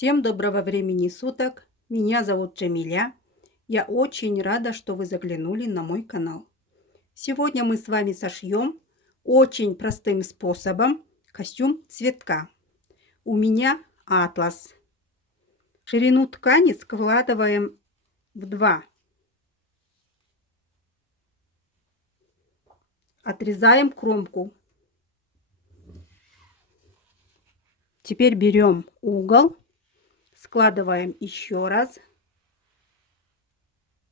Всем доброго времени суток. Меня зовут Джамиля. Я очень рада, что вы заглянули на мой канал. Сегодня мы с вами сошьем очень простым способом костюм цветка. У меня атлас. Ширину ткани складываем в 2. Отрезаем кромку. Теперь берем угол, складываем еще раз.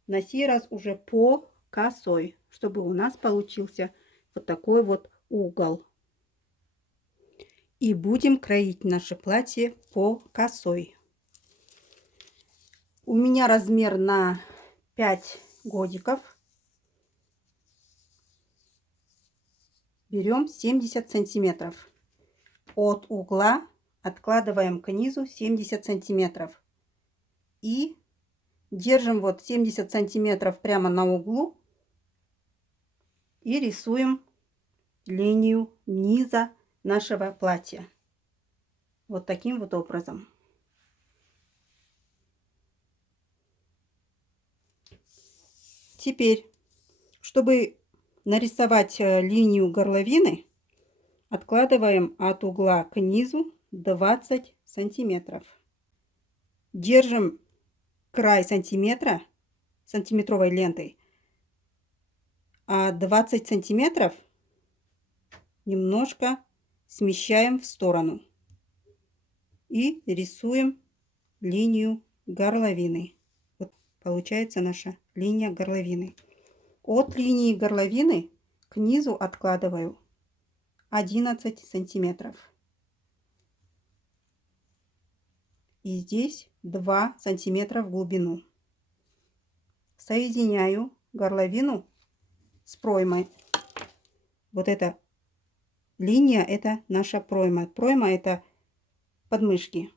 На сей раз уже по косой, чтобы у нас получился вот такой вот угол. И будем кроить наше платье по косой. У меня размер на 5 годиков. Берем 70 сантиметров. От угла откладываем к низу 70 сантиметров. И держим вот 70 сантиметров прямо на углу. И рисуем линию низа нашего платья. Вот таким вот образом. Теперь, чтобы нарисовать линию горловины, откладываем от угла к низу 20 сантиметров. Держим край сантиметровой лентой, а 20 сантиметров немножко смещаем в сторону и рисуем линию горловины. Вот получается наша линия горловины. От линии горловины к низу откладываю 11 сантиметров. И здесь 2 сантиметра в глубину. Соединяю горловину с проймой. Вот эта линия — это наша пройма. Пройма — это подмышки.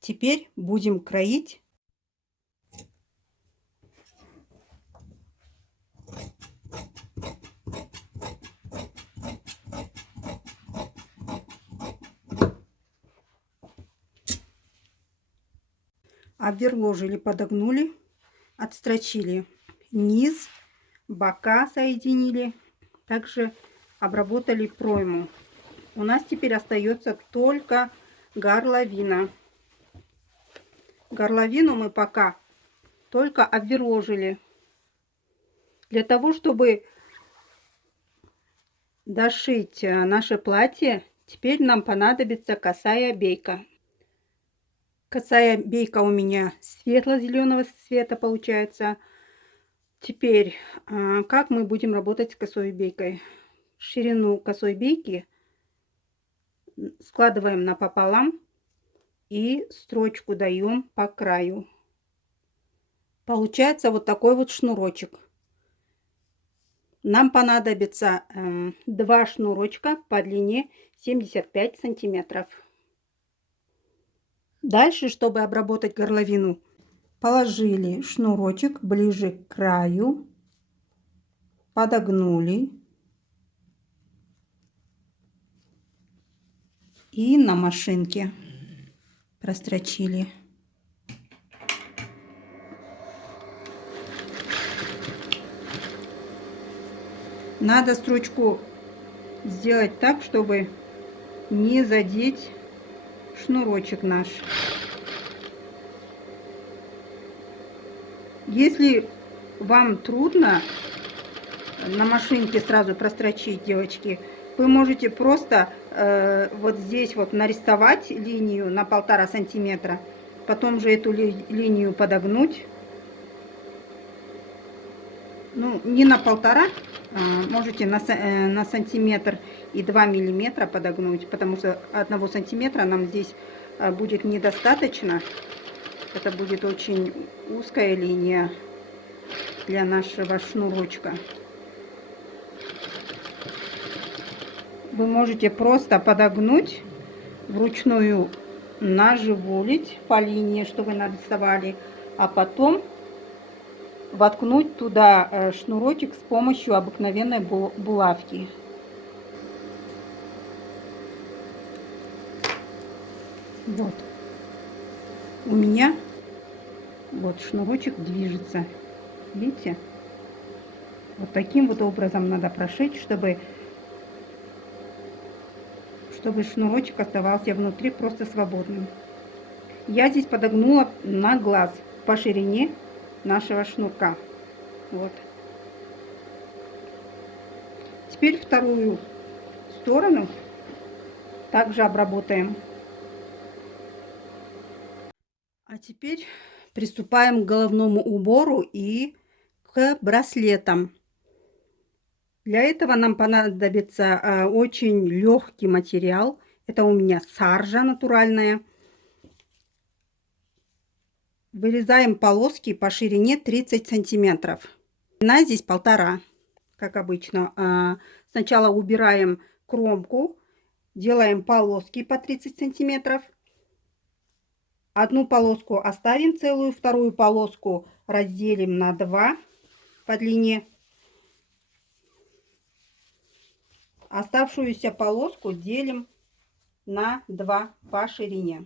Теперь будем кроить обверложили, подогнули, отстрочили низ, бока соединили, также обработали пройму. У нас теперь остается только горловина. Горловину мы пока только обверложили. Для того, чтобы дошить наше платье, теперь нам понадобится косая бейка. Косая бейка у меня светло-зеленого цвета получается. Теперь, как мы будем работать с косой бейкой? Ширину косой бейки складываем напополам и строчку даем по краю. Получается вот такой вот шнурочек. Нам понадобится 2 шнурочка по длине 75 сантиметров. Дальше, чтобы обработать горловину, положили шнурочек ближе к краю, подогнули и на машинке прострочили. Надо строчку сделать так, чтобы не задеть шнурочек наш. Если вам трудно на машинке сразу прострочить, девочки, вы можете просто вот здесь вот нарисовать линию на 1,5 сантиметра, потом же эту линию подогнуть. Ну, не на 1,5, можете на сантиметр и 2 миллиметра подогнуть, потому что 1 сантиметра нам здесь будет недостаточно. Это будет очень узкая линия для нашего шнурочка. Вы можете просто подогнуть, вручную наживулить по линии, что вы нарисовали, а потом воткнуть туда шнурочек с помощью обыкновенной булавки. Вот. У меня вот шнурочек движется. Видите? Вот таким вот образом надо прошить, чтобы шнурочек оставался внутри просто свободным. Я здесь подогнула на глаз по ширине нашего шнурка. Вот. Теперь вторую сторону также обработаем. А теперь приступаем к головному убору и к браслетам. Для этого нам понадобится очень легкий материал. Это у меня саржа натуральная. Вырезаем полоски по ширине 30 сантиметров. Длина здесь 1,5, как обычно. Сначала убираем кромку, делаем полоски по 30 сантиметров. Одну полоску оставим целую, вторую полоску разделим на 2 по длине. Оставшуюся полоску делим на 2 по ширине.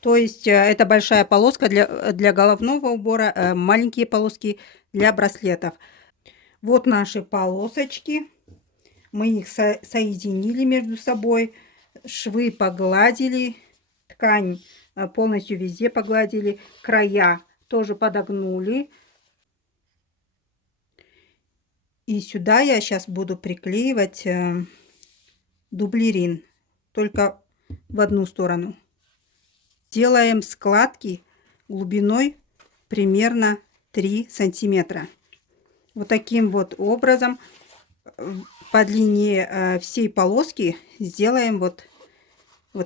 То есть это большая полоска для головного убора, маленькие полоски для браслетов. Вот наши полосочки. Мы их соединили между собой. Швы погладили. Ткань полностью везде погладили. Края тоже подогнули. И сюда я сейчас буду приклеивать дублерин. Только в одну сторону. Делаем складки глубиной примерно 3 сантиметра. Вот таким вот образом по длине всей полоски сделаем вот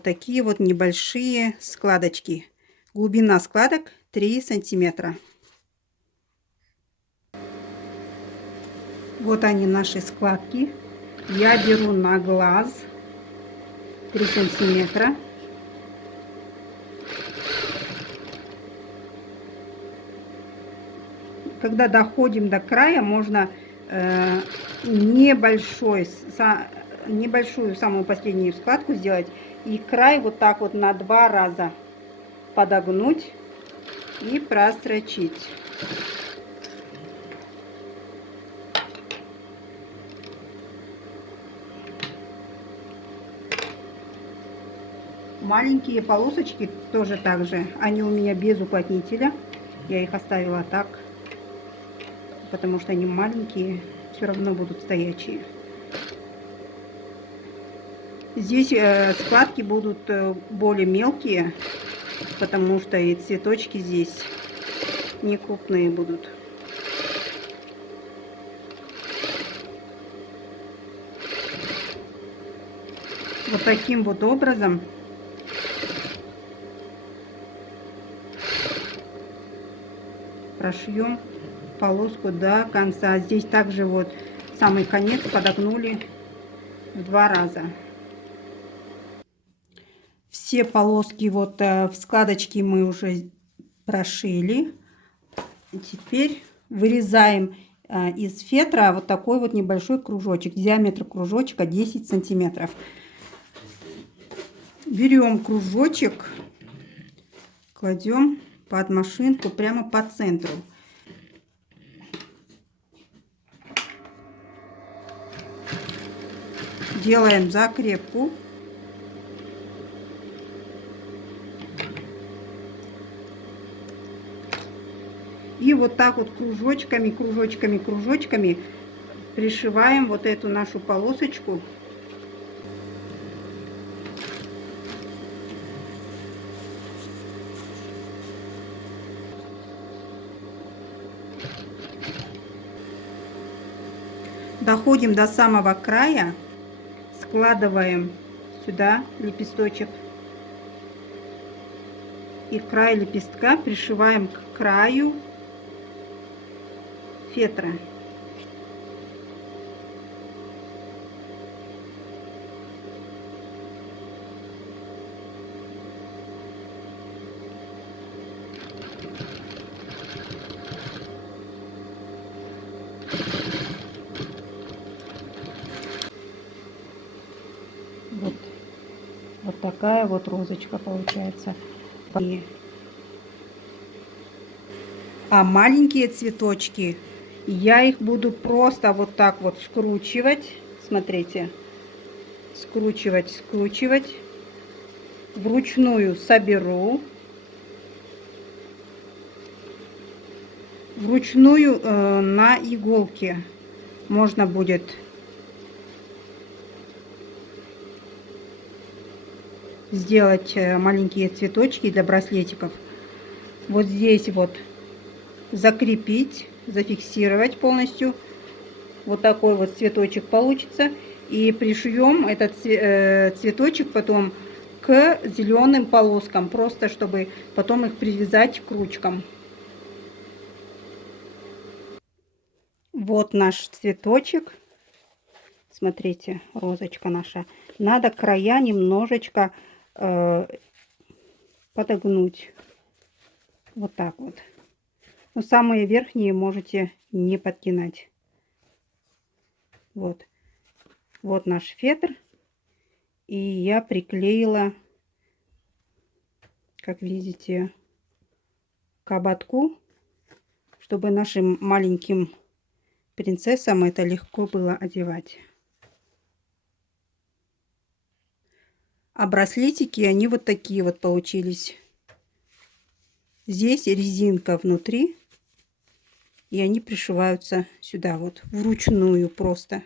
такие вот небольшие складочки. Глубина складок 3 сантиметра. Вот они, наши складки. Я беру на глаз 3 сантиметра. Когда доходим до края, можно небольшую, самую последнюю складку сделать. И край вот так вот на 2 раза подогнуть и прострочить. Маленькие полосочки тоже так же. Они у меня без уплотнителя. Я их оставила так, потому что они маленькие, все равно будут стоячие. Здесь складки будут более мелкие, потому что и цветочки здесь не крупные будут. Вот таким вот образом прошьем полоску до конца. Здесь также вот самый конец подогнули в 2 раза. Все полоски вот в складочки мы уже прошили. Теперь вырезаем из фетра вот такой вот небольшой кружочек. Диаметр кружочка 10 сантиметров. Берем кружочек, кладем под машинку прямо по центру. Делаем закрепку. И вот так вот кружочками пришиваем вот эту нашу полосочку. Доходим до самого края, складываем сюда лепесточек и край лепестка пришиваем к краю фетра. такая вот розочка получается. А маленькие цветочки, я их буду просто вот так вот скручивать. Смотрите, скручивать, скручивать. Вручную соберу. Вручную на иголке можно будет сделать маленькие цветочки для браслетиков. Вот здесь вот закрепить, зафиксировать полностью. Вот такой вот цветочек получится. И пришьем этот цветочек потом к зеленым полоскам, просто чтобы потом их привязать к ручкам. Вот наш цветочек. Смотрите, розочка наша. Надо края немножечко подогнуть. Вот так вот. Но самые верхние можете не подгинать. Вот. Вот наш фетр. И я приклеила, как видите, к ободку, чтобы нашим маленьким принцессам это легко было одевать. А браслетики, они вот такие вот получились. Здесь резинка внутри, и они пришиваются сюда вот вручную просто.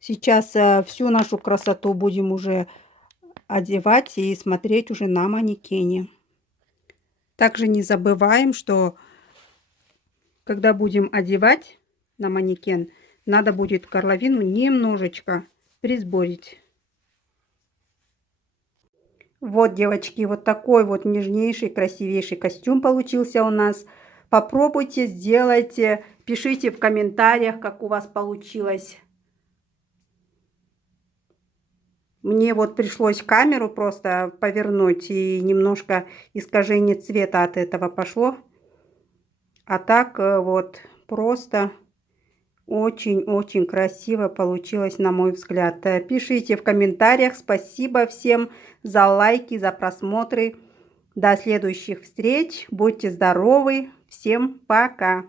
Сейчас всю нашу красоту будем уже одевать и смотреть уже на манекене. Также не забываем, что когда будем одевать на манекен, надо будет горловину немножечко присборить. Вот, девочки, вот такой вот нежнейший, красивейший костюм получился у нас. Попробуйте, сделайте, пишите в комментариях, как у вас получилось. Мне вот пришлось камеру просто повернуть, и немножко искажение цвета от этого пошло. А так вот просто очень-очень красиво получилось, на мой взгляд. Пишите в комментариях. Спасибо всем за лайки, за просмотры. До следующих встреч. Будьте здоровы. Всем пока.